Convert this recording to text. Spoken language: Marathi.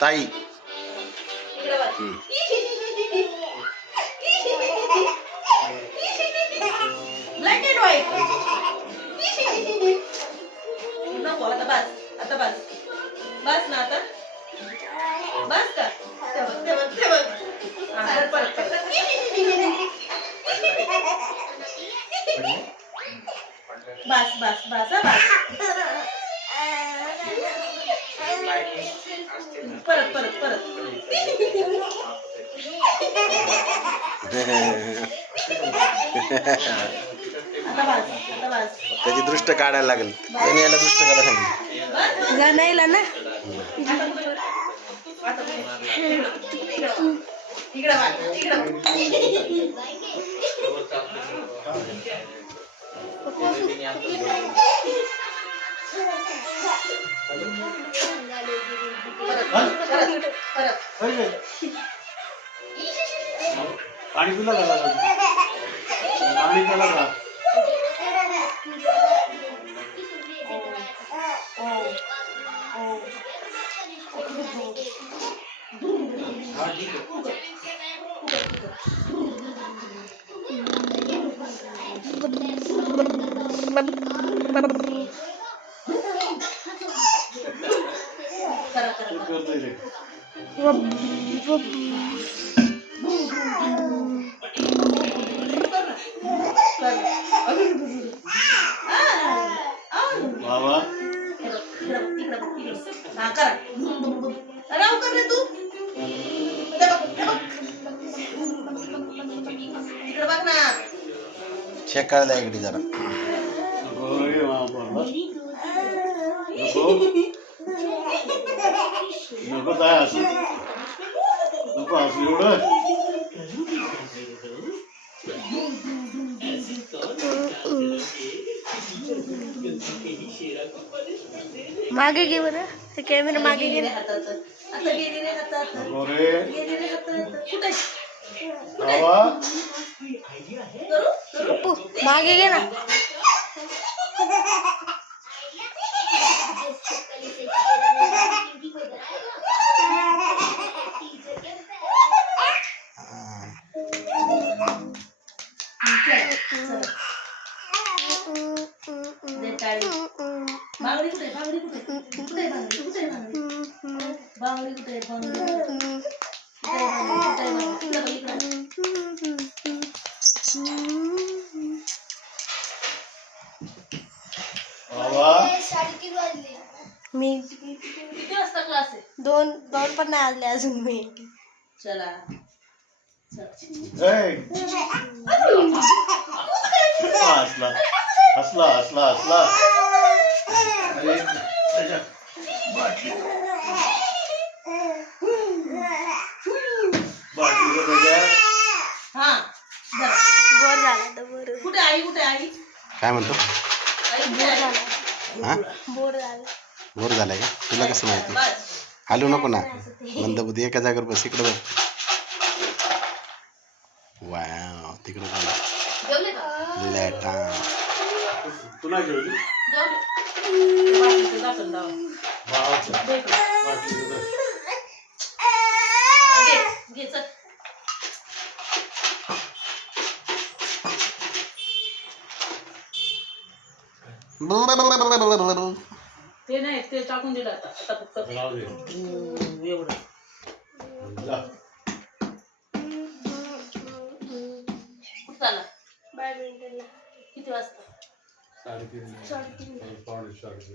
ताई ब्लॅक अँड व्हाईट नको आता बस बस ना आता बस का ते बघ परत बस परत आता बस त्याची दृष्ट काढायला लागेल. त्याने याला दृष्ट काढायला सांगितलं. जाणायला ना पाणी पिला का पाणी पिला का बाबा राव कर रे तू इकडे बघ ना चेक करायला इकडे जरा. नको काय असू नको असू एवढं मागे घे बरं ते कॅमेरा मागे घे हातात आता गेली रे हातात नको रे गेली रे हातात कुठे बाबा पप्पू मागे घे ना बांगडी कुठे बाबा मी किती वाजता क्लास आहे दोन पण नाही आले अजून मी चला हसला अरे बाटली हा बोर झाला तर बोर कुठे आई काय म्हणतो? आई कुठे आहे? हा बोर झाला बोर झालाय का? तुला कसं माहिती? बस हलू नको ना. मंदबुद्धी एका जागेवर बस. इकडे बस. वाव तिकडे बघ. जेवले का लेटा. तू नाही जेवली जेवले बाटलीचं झाकण लावा. दे इकडे. घे चल ते नाही ते टाकून दिलं आता फक्त एवढं चला बॅडमिंटनला किती वाजता 3:30